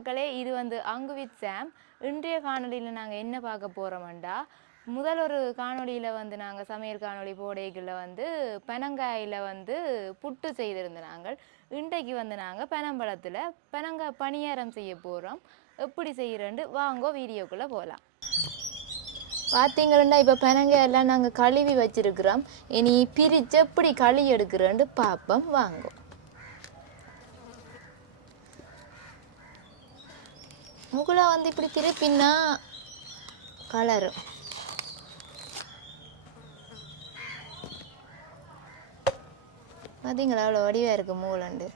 மக்களே, இது அங்கு வித் சாம். இன்றைய காணொளியில் நாங்கள் என்ன பார்க்க போகிறோம்டா, முதல் ஒரு காணொளியில் நாங்கள் சமையல் காணொளி போடைகளில் பனங்காயில் புட்டு செய்திருந்த நாங்கள். இன்றைக்கு நாங்கள் பனம்பழத்தில் பனங்காய் பணியாரம் செய்ய போகிறோம். எப்படி செய்கிறேன்னு வாங்கோ வீடியோக்குள்ளே போகலாம். பார்த்தீங்கன்னா இப்போ பனங்காய் எல்லாம் நாங்கள் கழுவி வச்சிருக்கிறோம். இனி பிரித்து எப்படி களி எடுக்கிறேன்னு பார்ப்போம் வாங்கோ. முகுலா இப்படி திருப்பின்னா கலரும். பார்த்தீங்களா அவ்வளோ வடிவாக இருக்கு மூலண்டு.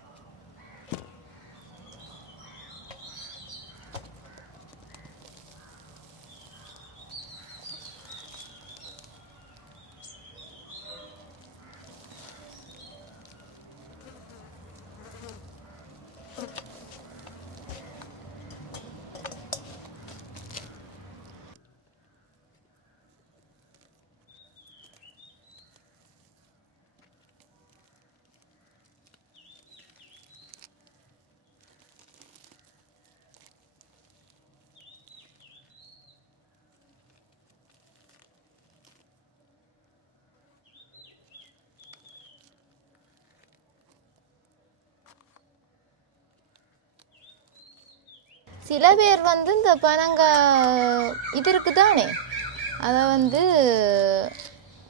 சில பேர் இந்த பனங்காய் இது இருக்குதானே, அதை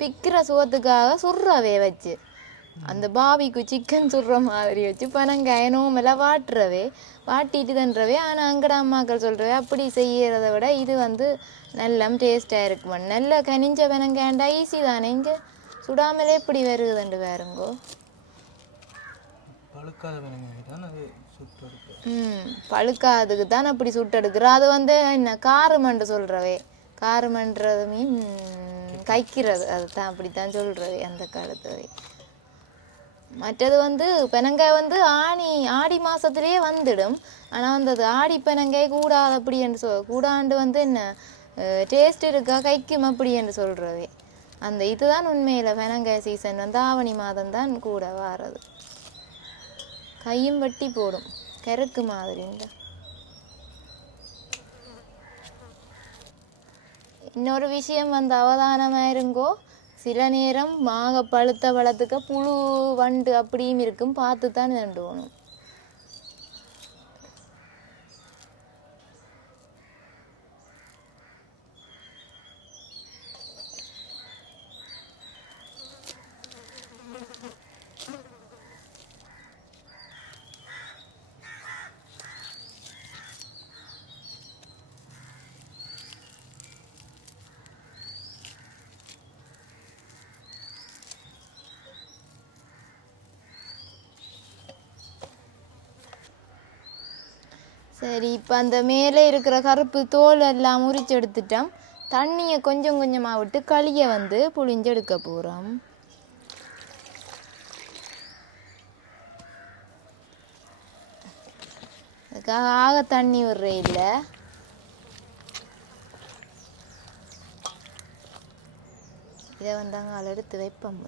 பிக்கிற சோத்துக்காக சுடுறவே வச்சு அந்த பாபிக்கு சிக்கன் சுடுற மாதிரி வச்சு பனங்காய நோமெல்லாம் வாட்டிட்டு தன்றவே. ஆனால் அங்கட அம்மாக்கள் சொல்கிறவே அப்படி செய்யறத விட இது நல்ல டேஸ்டாக இருக்குமா. நல்ல கனிஞ்ச பனங்காயண்டா ஈஸி தானே, இங்கே சுடாமலே இப்படி வருகுதுண்டு வேறுங்கோ. பழுக்காதுக்கு தான் அப்படி சுட்டு எடுக்கிறோம். அது என்ன காரமண்டு சொல்கிறவே, காரமன்றது மீன் கைக்கிறது, அதுதான் அப்படித்தான் சொல்கிறவே அந்த காலத்துவே. மற்றது பெனங்காய் ஆடி மாதத்துலேயே வந்துடும். ஆனால் அது ஆடி பெனங்காய் கூடாது அப்படி என்று கூடாண்டு என்ன டேஸ்ட் இருக்கா கைக்கும் அப்படி என்று சொல்கிறவே. அந்த இதுதான் உண்மையில் பெனங்காய் சீசன் ஆவணி மாதம் தான் கூட வாரது. கையும் வெட்டி போடும் கருக்கு மாதிரி. இன்னொரு விஷயம் அவதானமாக இருங்கோ, சில நேரம் பழுத்த பழத்துக்கு புழு வண்டு அப்படியும் இருக்கும், பார்த்து தான் நண்டுவோணும். சரி, இப்போ அந்த மேலே இருக்கிற கருப்பு தோல் எல்லாம் உரிச்சு எடுத்துட்டோம். தண்ணியை கொஞ்சம் கொஞ்சமாக விட்டு களியை புழிஞ்செடுக்க போகிறோம். அதுக்காக ஆக தண்ணி விடுற இல்லை. இதை அங்கே எடுத்து வைப்போம்.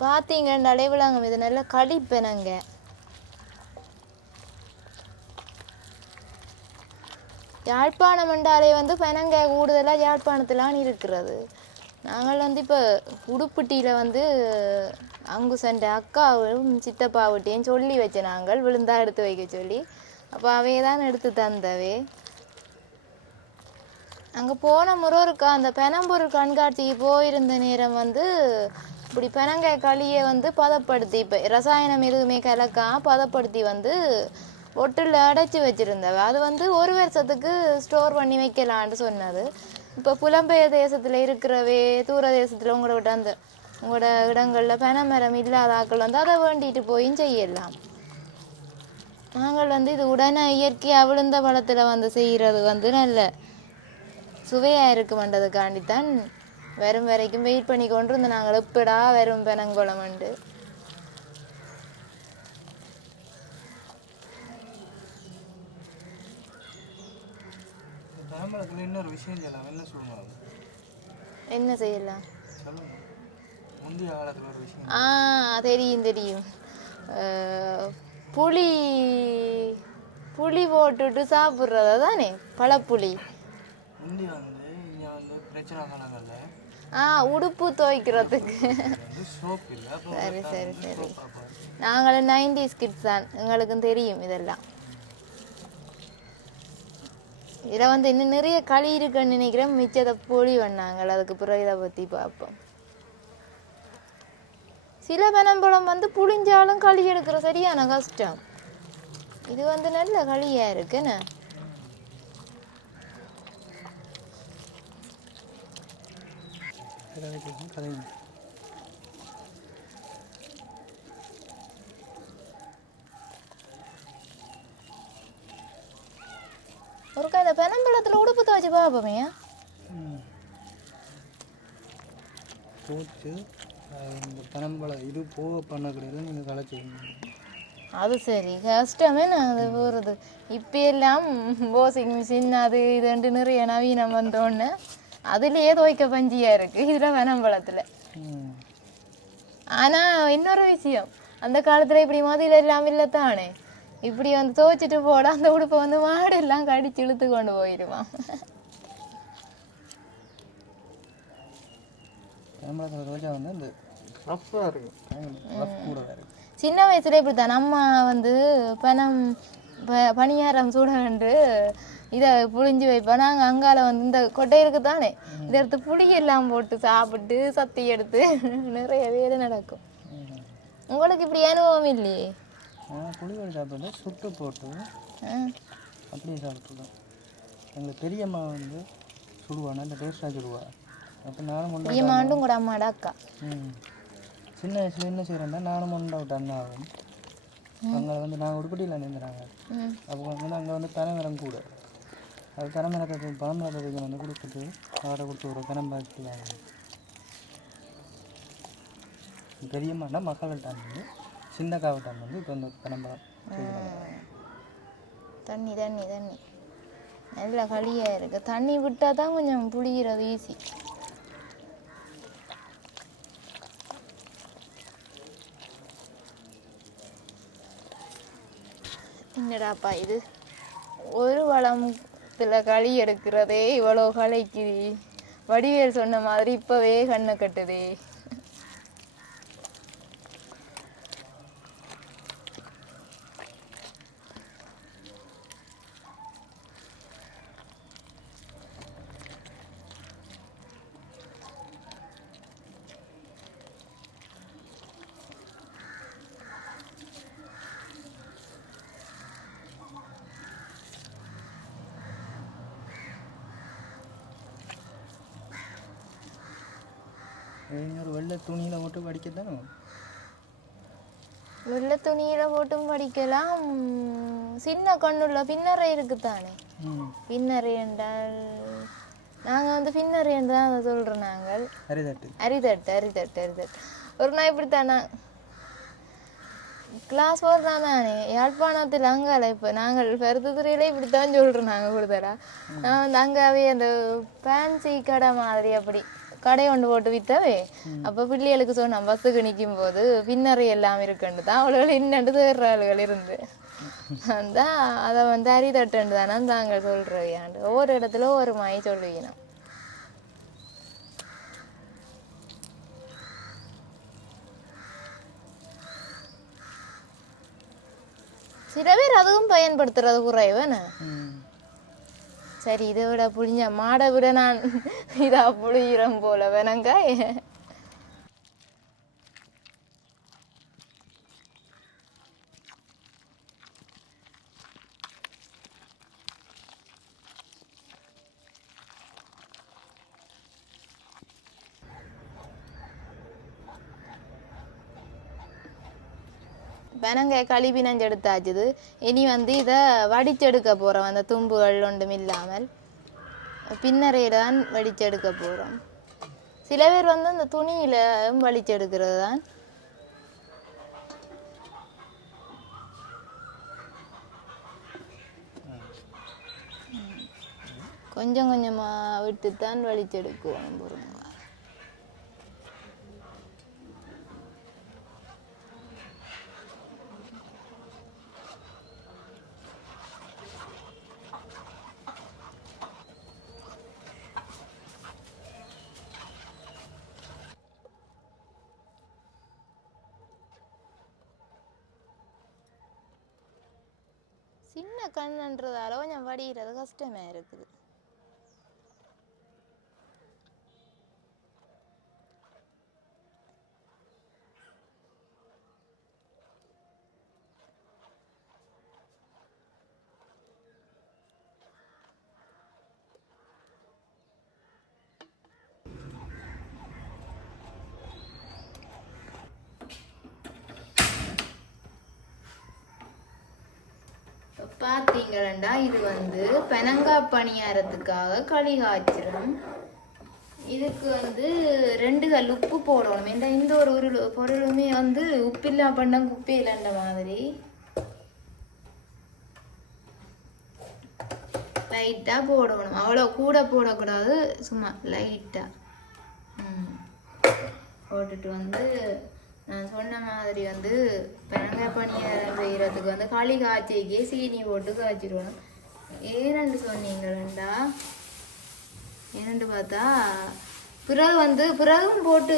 பார்த்தீங்கன்னா அலைவிலாங்க இது நல்லா கடிப்பேனங்க. யாழ்ப்பாணம் என்றாலே பெனங்காய் கூடுதலாக யாழ்ப்பாணத்திலான் இருக்கிறது. நாங்கள் இப்போ உடுப்பிட்டியில் அங்கு சென்ற அக்காவும் சித்தப்பாவிட்டையும் சொல்லி வச்ச நாங்கள் விழுந்தா எடுத்து வைக்க சொல்லி. அப்போ அவையே தான் எடுத்து தந்தவே. அங்கே போன முறை இருக்கா அந்த பெனம்பொருள் கண்காட்சிக்கு போயிருந்த நேரம் இப்படி பெனங்காய் களியை பதப்படுத்தி, இப்போ ரசாயனம் எதுவுமே கலக்காம பதப்படுத்தி ஒட்டில் அடைச்சி வச்சுருந்தவ. அது ஒரு வருஷத்துக்கு ஸ்டோர் பண்ணி வைக்கலான்னு சொன்னது. இப்போ புலம்பெயர் தேசத்தில் இருக்கிறவே, தூர தேசத்தில் உங்களோட இடங்களில் பனைமரம் இல்லாத ஆக்கள் அதை வேண்டிட்டு போயும் செய்யலாம். நாங்கள் இது உடனே இயற்கையாக விழுந்த பழத்தில் செய்கிறது நல்ல சுவையாக இருக்குமென்றதுக்காண்டித்தான் வரும் வரைக்கும் வெயிட் பண்ணி கொண்டு இருந்த நாங்கள் எப்படா வரும் பெனங்குளம் உண்டு. பனம்பழத்தில் இன்னொரு விஷயம் செய்யலாம். என்ன சொல்லுவாங்க? என்ன செய்யலாம்? சொல்லுங்க. முந்தைய காலத்தில் ஒரு விஷயம். தெரியும் தெரியும். புளி புளி போட்டுட்டு சாப்பிட்றதா தானே, பழப்புளி. முந்தி வந்து இங்கே வந்து பிரச்சனை காலங்களில் உடுப்பு துவைக்கிறதுக்கு. சோப் இல்லை. சரி சரி சரி, நாங்களும் 90s கிட்ஸ் தான், எங்களுக்கும் தெரியும் இதெல்லாம். இதில் வந்து இன்னும் நிறைய களி இருக்குன்னு நினைக்கிறேன். மிச்சத்தை பொழி பண்ணாங்கள், அதுக்கு பிறகு இதை பற்றி பார்ப்போம். சில பனம்பழம் வந்து புளிஞ்சாலும் களி எடுக்கிற சரியான கஷ்டம். இது வந்து நல்ல களியாக இருக்குன்னு. ஒரு கதை பனம்பழத்தில் உடுப்பு துவைச்சு பார்ப்போமே. போச்சு இந்த பனம்பழம் இது போக பண்ணக்கூடியது நீங்கள் களைச்சிக்கணும். அது சரி, கஷ்டமே நான் அது போகிறது. இப்போ எல்லாம் வாஷிங் மிஷின் அது இதுன்ட்டு நிறைய நவீனம் வந்தோடனே அதுலேயே துவைக்க பஞ்சியாக இருக்குது இதில் பனம்பழத்தில். ஆனால் இன்னொரு விஷயம், அந்த காலத்தில் இப்படி மதியில் எல்லாம் இல்லைத்தானே, இப்படி வந்து துவைச்சிட்டு போட அந்த உடுப்பை வந்து மாடு எல்லாம் கடிச்சு இழுத்து கொண்டு போயிடுவான். சின்ன வயசுல இப்படித்தான் அம்மா வந்து பணியாரம் சூட கண்டு இதை புளிஞ்சு வைப்போம். நாங்கள் அங்கால வந்து இந்த கொட்டை இருக்குதானே, இதை எடுத்து புளி எல்லாம் போட்டு சாப்பிட்டு சத்தி எடுத்து நிறைய வேலை நடக்கும். உங்களுக்கு இப்படி அனுபவம் இல்லையே? புளியோட சாப்பிட்டு சுட்டு போட்டு அப்படியே சாப்பிட்டுருக்கோம். எங்கள் பெரியம்மா வந்து சுடுவானா அந்த டேஸ்டாக சுடுவா. அப்போ நானும் பெரியம்மாண்டும் கூட அம்மாட அக்கா. சின்ன வயசுல என்ன செய்கிறேன்னா நானும் ஒன்றா விட்டு அண்ணா ஆகும். அங்கே வந்து நாங்கள் உடுப்பட்டியில் நின்றுறாங்க. அப்போ வந்து அங்கே வந்து பனைமரம் கூட, அது பனைமரத்தை பனம்பழத்தை வந்து கொடுத்துட்டு அவரை கொடுத்து ஒரு பனம்பழத்தில் பெரியம்மாண்டா மக்கள்கிட்ட வந்து சின்ன காவட்டான் வந்து இப்போ இந்த பனம்பழம் தண்ணி தண்ணி தண்ணி நல்லா களியாக இருக்குது. தண்ணி விட்டால் தான் கொஞ்சம் புளிகிறது ஈஸி. என்னடாப்பா இது, ஒரு வளத்தில் களி எடுக்கிறதே இவ்வளோ களைக்குது. வடிவேல் சொன்ன மாதிரி இப்போவே கண்ணை கட்டுதே. ஒரு வெள்ளை துணியில் போட்டு படிக்கத்தானே, வெள்ளை துணியில் போட்டும் படிக்கலாம். சின்ன கண்ணுள்ள பின்னரை இருக்குத்தானே, பின்னரை என்றால் நாங்கள் வந்து பின்னரை என்று தான் அதை சொல்கிறோம். நாங்கள் அரிதட்டு அரிதட்டு அரிதட்டு அரிதட்டு. ஒரு நாள் இப்படித்தானே கிளாஸ் போடுறான் தானே யாழ்ப்பாணத்தில் அங்கால. இப்போ நாங்கள் பெருத்துறையில இப்படித்தான் சொல்கிறோம். நாங்கள் கொடுத்தடா நான் வந்து அங்காவே அந்த ஃபேன்சி கடை மாதிரி அப்படி கடை கொண்டு போட்டு விற்றவே. அப்போ பிள்ளைகளுக்கு சொன்னோம் பஸ்ஸுக்கு நிற்கும் போது பின்னரை எல்லாம் இருக்குன்னு தான் அவளுகள் இன்னண்டு தேடுற ஆளுகள் இருந்து அந்த அதை வந்து அரிதட்டுன்னு தானே தாங்க சொல்கிறவையாண்டு. ஒவ்வொரு இடத்துல ஒவ்வொரு மாதிரி சொல்லுவீங்க. சில பேர் அதுவும் பயன்படுத்துறது குறைவன. சரி, இதை விட புளிஞ்ச மாடை விட நான் இதா புளிகிறோம் போல வேணங்காய். வெனங்காய் கழுவி நஞ்சு எடுத்தாச்சுது. இனி வந்து இதை வடிச்செடுக்க போகிறோம். அந்த தும்புகள் ஒன்றும் இல்லாமல் பின்னரையில் தான் வடிச்செடுக்க போகிறோம். சில பேர் வந்து அந்த துணியில் வடிச்செடுக்கிறது தான். கொஞ்சம் கொஞ்சமாக விட்டுத்தான் வலிச்செடுக்கணும் பொறுங்க. சின்ன கண்ணுன்றதால கொஞ்சம் வடிகிறது கஷ்டமாக இருக்குது. பார்த்தீங்களா, இது வந்து பெனங்காய் பணியாரத்துக்காக களி காய்ச்சிரும். இதுக்கு வந்து 2 கல் உப்பு போடணும். இந்த ஒரு பொருளுமே வந்து உப்பில்லா பண்ண குப்பை இல்லைன்ற மாதிரி லைட்டாக போடணும். அவ்வளோ கூட போடக்கூடாது, சும்மா லைட்டாக போட்டுட்டு வந்து நான் சொன்ன மாதிரி வந்து பெனங்காய் பணியாரம் செய்கிறதுக்கு வந்து களி காய்ச்சிக்கே சீனி போட்டு காய்ச்சிடணும். ஏனென்று சொன்னீங்களா, ஏனென்று பார்த்தா பிறகும் போட்டு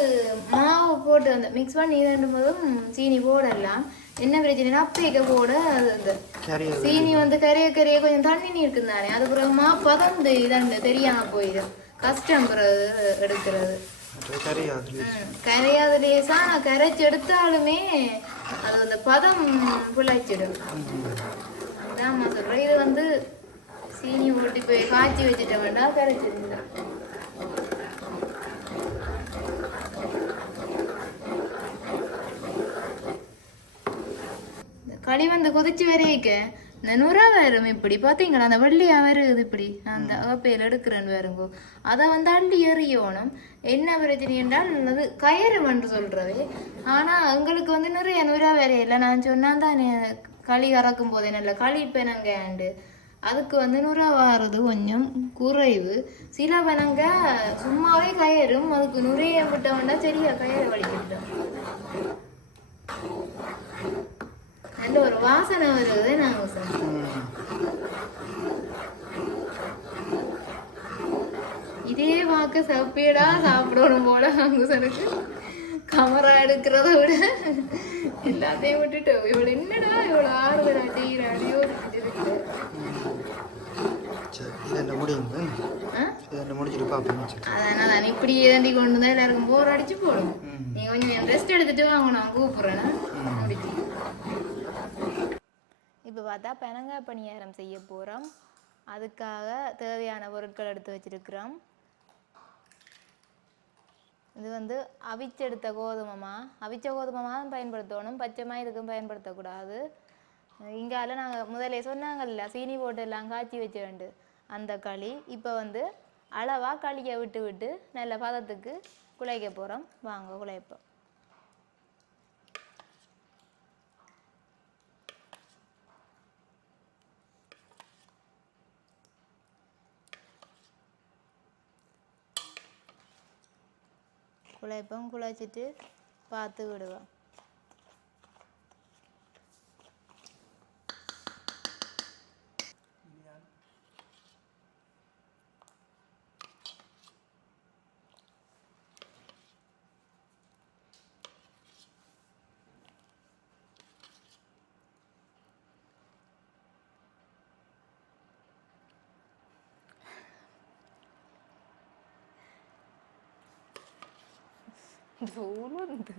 மாவு போட்டு அந்த மிக்ஸ் பண்ணி இரண்டு போதும் சீனி போடலாம். என்ன பிரச்சனைனா அப்பேக்க போட அந்த சீனி வந்து கரைய கொஞ்சம் தண்ணி நீர் தானே, அது பிறகு பதந்து இதாண்டு தெரியாம போயிடும். கஷ்டம் பிறகு எடுக்கிறது கரையாதுலேசா. நான் கரைச்சி எடுத்தாலுமே அது அந்த பதம் பிழைச்சிடும். அதான் சொல்றேன். இது வந்து சீனி ஓட்டி போய் காய்ச்சி வச்சுட்ட வேண்டாம், கரைச்சிருந்தா களி வந்து கொதிச்சு வரைக்க இந்த நுரா வரும். இப்படி பார்த்தீங்களா, அந்த வள்ளியா வருது இப்படி அந்த அகப்பையில் எடுக்கிறேன்னு வருங்கோ. அதை வந்து அள்ளி எறியணும். என்ன பிரச்சனை என்றால் அது கயிறு என்று சொல்றது. ஆனால் எங்களுக்கு வந்து நிறைய நுரா வரையில நான் சொன்னான் தானே களி கறக்கும் போதே நல்ல களி பெனங்காண்டு அதுக்கு வந்து நுரா வாரது கொஞ்சம் குறைவு. சில பெனங்க சும்மாவே கயிறும் அதுக்கு நுரைய விட்டவன்டா சரியா கயிறு வலிக்கிட்டோம். நல்ல ஒரு வாசனை வருது. நாங்கள் இதே வாக்க சப்பீடா சாப்பிடணும் போல அங்குசனுக்கு கமரா எடுக்கிறத விட எல்லாத்தையும் விட்டுட்டு இவ்வளவு என்னடா இவ்வளவு ஆறுதல் அடியோ இருக்கு. அதனால இப்படி ஏதாண்டி கொண்டு தான் எல்லாருக்கும் போர் அடிச்சு போடும். நீ கொஞ்சம் ரெஸ்ட் எடுத்துட்டு வாங்க, நான் கூப்பிடுறேன்னா முடிச்சு. இப்போ பார்த்தா பெனங்காய் பணியாரம் செய்ய போகிறோம். அதுக்காக தேவையான பொருட்கள் எடுத்து வச்சிருக்கிறோம். இது வந்து அவிச்செடுத்த அவிச்ச கோதுமமா பயன்படுத்தணும். பச்சைமாக இதுக்கும் பயன்படுத்தக்கூடாது. இங்கால நாங்கள் முதலே சொன்னாங்கல்ல சீனி போட்டு எல்லாம் காய்ச்சி வச்ச வேண்டு அந்த களி. இப்போ வந்து அளவாக களியை விட்டு நல்ல பதத்துக்கு குழைக்க போகிறோம். வாங்க குழைப்போம். குழைச்சிட்டு பார்த்து விடுவோம். ധൂളുണ്ട്.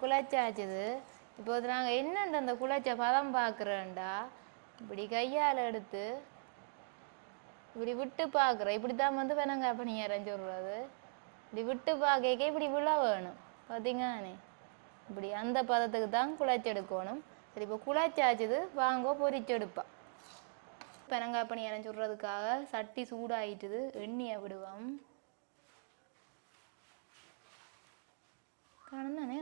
குழைச்சாச்சுது. இப்போது நாங்கள் என்னென்ன அந்த குழைச்ச பதம் பார்க்குறோண்டா, இப்படி கையால் எடுத்து இப்படி விட்டு பார்க்குறோம். இப்படி தான் வந்து பெனங்காய் பணியாரம் சொல்கிறது. இப்படி விட்டு பார்க்க இப்படி விழ வேணும் பார்த்தீங்கன்னானே. இப்படி அந்த பதத்துக்கு தான் குழைச்செடுக்கணும். சரி, இப்போ குழைச்சாச்சுது, வாங்கோ பொரிச்செடுப்பா. பெனங்காய் பணியாரம் சொல்கிறதுக்காக சட்டி சூடாயிட்டுது, எண்ணெயை விடுவோம். காணும் தானே,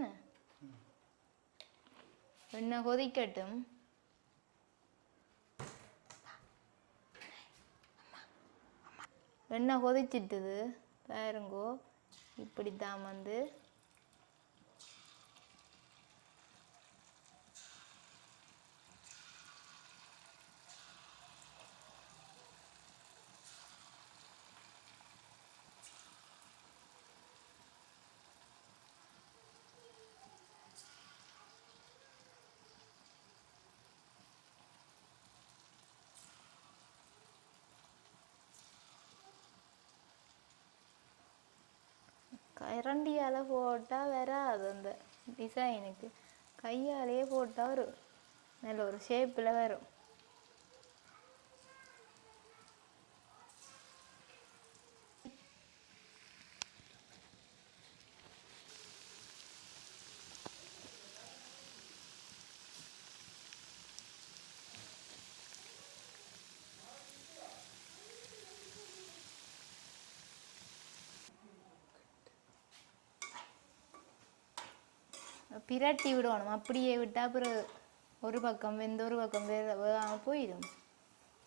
எண்ணெய் கொதிக்கட்டும். எண்ணெய் கொதிச்சிட்டுது பாருங்கோ. இப்படித்தான் வந்து கரண்டியால் போட்டால் வராது அந்த டிசைனுக்கு. கையாலேயே போட்டால் ஒரு நல்ல ஒரு ஷேப்பில் வரும். பிரட்டி விடணும். அப்படியே விட்டால் அப்புறம் ஒரு பக்கம் வெந்த ஒரு பக்கம் வேகாமல் போயிடும்.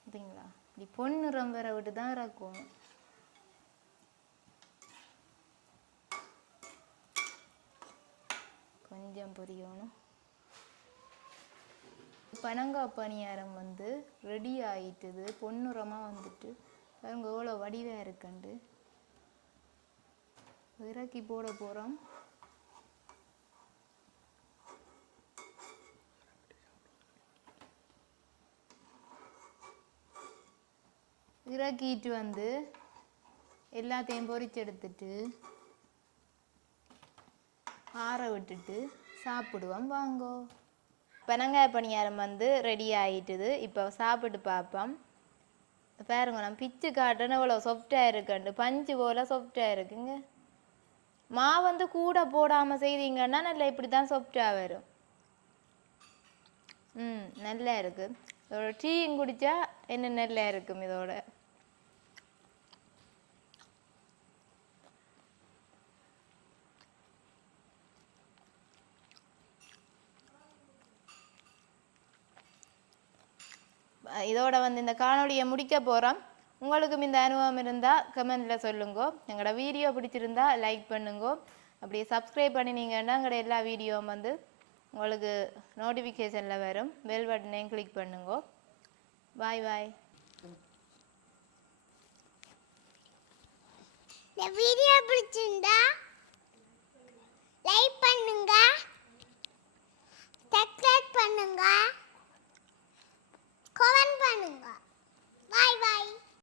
சரிங்களா? இப்படி பொன்னிறம் வர விட்டு தான் இறக்கணும். கொஞ்சம் பொரியணும். பனங்காய் பணியாரம் வந்து ரெடி ஆயிட்டுது, பொன்னிறமாக வந்துட்டு பாருங்க எவ்வளோ வடிவாக இருக்குண்டு. இறக்கி போட போகிறோம். இறக்கிட்டு வந்து எல்லாத்தையும் பொரிச்செடுத்துட்டு ஆற விட்டுட்டு சாப்பிடுவோம் வாங்கோ. பனங்காய் பணியாரம் வந்து ரெடி ஆகிட்டுது. இப்போ சாப்பிட்டு பார்ப்போம். பாருங்க, நான் பிச்சு காட்டுறேன்னு எவ்வளோ சாஃப்டாக இருக்குண்டு, பஞ்சு போல் சாஃப்டாக இருக்குங்க. மாவு வந்து கூட போடாமல் செய்தீங்கன்னா நல்லா இப்படி தான் சாஃப்டாக வரும். நல்லா இருக்குது. இதோட டீயும் குடித்தா என்ன நல்லா இருக்கும். இதோட வந்து இந்த காணொலியை முடிக்க போகிறோம். உங்களுக்கும் இந்த அனுபவம் இருந்தால் கமெண்டில் சொல்லுங்க. எங்களோட வீடியோ பிடிச்சிருந்தா லைக் பண்ணுங்க. அப்படியே சப்ஸ்கிரைப் பண்ணினீங்கன்னா எங்களோட எல்லா வீடியோவும் வந்து உங்களுக்கு நோட்டிஃபிகேஷனில் வரும். பெல் பட்டனையும் கிளிக் பண்ணுங்க. பாய் பாய். இந்த வீடியோ பிடிச்சிருந்தா